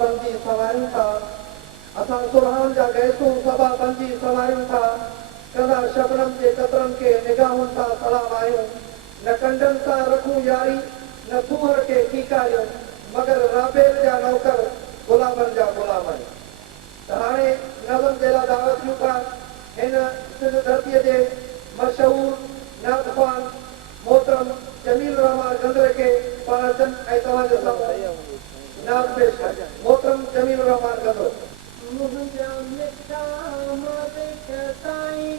बंदी सवारियूं था असां सुरहान जा गैसूं सभा बंदी सवारियूं था कदा शबनम जे कतरनि खे निगाहुनि था सलाम आहियूं न कंडनि सां रखूं यारी न सूहर खे कीकारियूं मगर राबेल जा नौकर गुलामनि जा गुलाम आहियूं त हाणे नज़म जे लाइ दावत ॾियूं था हिन सिंध धरतीअ जे मशहूर नातख़्वान मोहतरम जमील रहमान गंदरे के पारदन ऐं तव्हांजे साम्हूं नाज़ पेश कयो मोहतरम जमील रहमान गंदरो मुंहिंजा मिठा मलिक साईं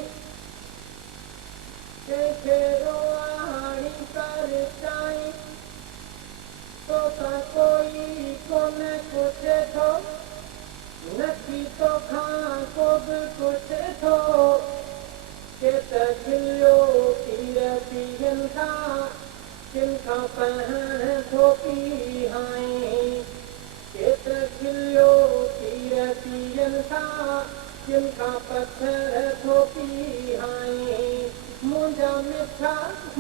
कंहिंखे रोहाणी कर चाहीं तोसां कोई कोन पुछे थो नथी तोखां को बि पुछे थो के त खिलियो पीर पीअनि खां किन खां पहण थो पीहाई के त खिलियो पीर पीअनि खां किन खां पथर थो पीहाई मुंहिंजा मिठा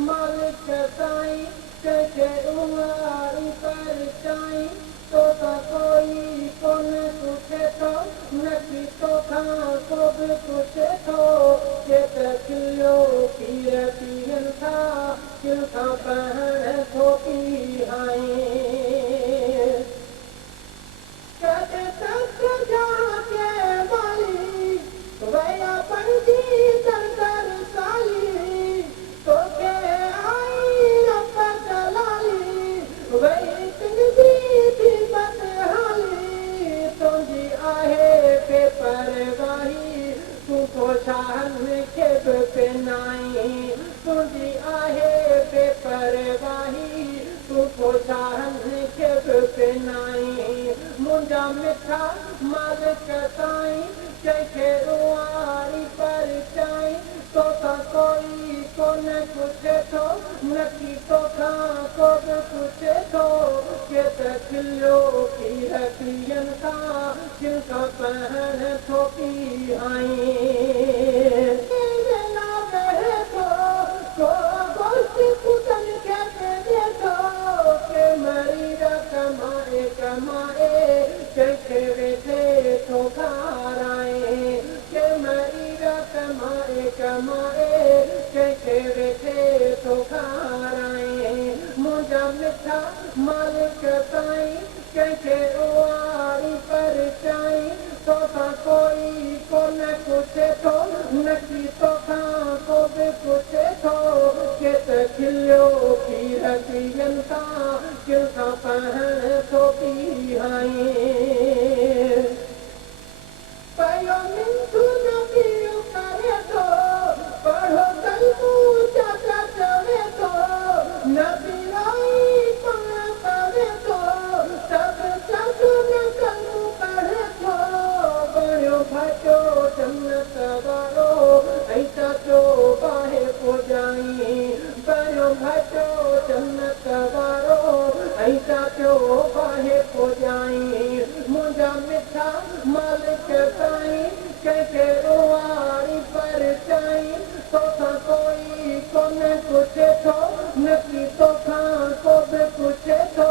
मालिक साईं कंहिंखे उहारी कर चाहीं तोसां कोई कोन पुछे थो नथी तोखां को बि पुछे थो के त खिलियो पीर पीअनि खां किन खां पहण थो पीहाई कॾहिं तक जाके माली वया पंजी दर साली तोखे आई रब दलाली वई तुंहिंजी थी बदहाली तुंहिंजी आहे बेपरवाही तूं पोशाहनि खे बि पिनाई तुंहिंजी आहे बेपरवाही तूं पोशाहनि खे बि पिनाई मुंहिंजा मिठा मालिक साईं कंहिंखे रुआरी पर चाहीं तोसां कोई कोन पुछे थो नथी तोखां को बि पुछे थो के त खिलियो पीर पीअनि खां किन खां पहण थो पीहाई कमाए कमाए कंहिंखे वेठे थो खाराए के मरीज कमाए कमाए कंहिंखे वेठे थो खाराए मुंहिंजा मिठा मालिक साईं कंहिंखे उहारी पर चाहीं तोसां कोई कोन पुछे थो नथी तोखां को बि पुछे थो के त खिलियो पीर पीअनि खां किन खां पहण थो पीहाई पयो निंदू न पियो करे थो पढ़ो कलमू चाचा चवे थो न बिराई पाण पवे थो सभु सभु न कलमू पढ़े थो बणियो भॼो जन्नत वारो ऐं चाचो बाहे पुॼाई बणियो भॼो जन्नत वारो ऐं चाचो बाहे पुॼाई मुंहिंजा मिठा मालिक साईं कंहिंखे रुआरी पर चाहीं तोसां कोई कोन पुछे थो नथी तोखां को बि पुछे थो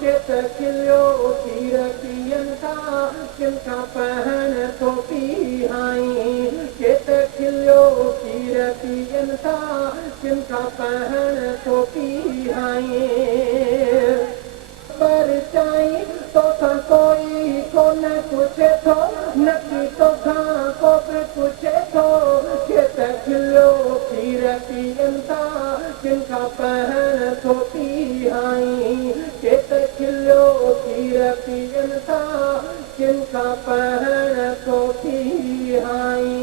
के त खिलियो पीर पीअनि खां किन खां पहण थो पीहाई के त खिलियो पीर पीअनि खां किन खां पहण थो पीहाई पर चाहीं तोसां कोई कोन पुछे थो नथी तोखां को बि पुछे थो के त खिलियो पीर पीअनि खां किन खां पहण थो पीहाई के त खिलियो पीर पीअनि खां किन खां पहण थो पीहाई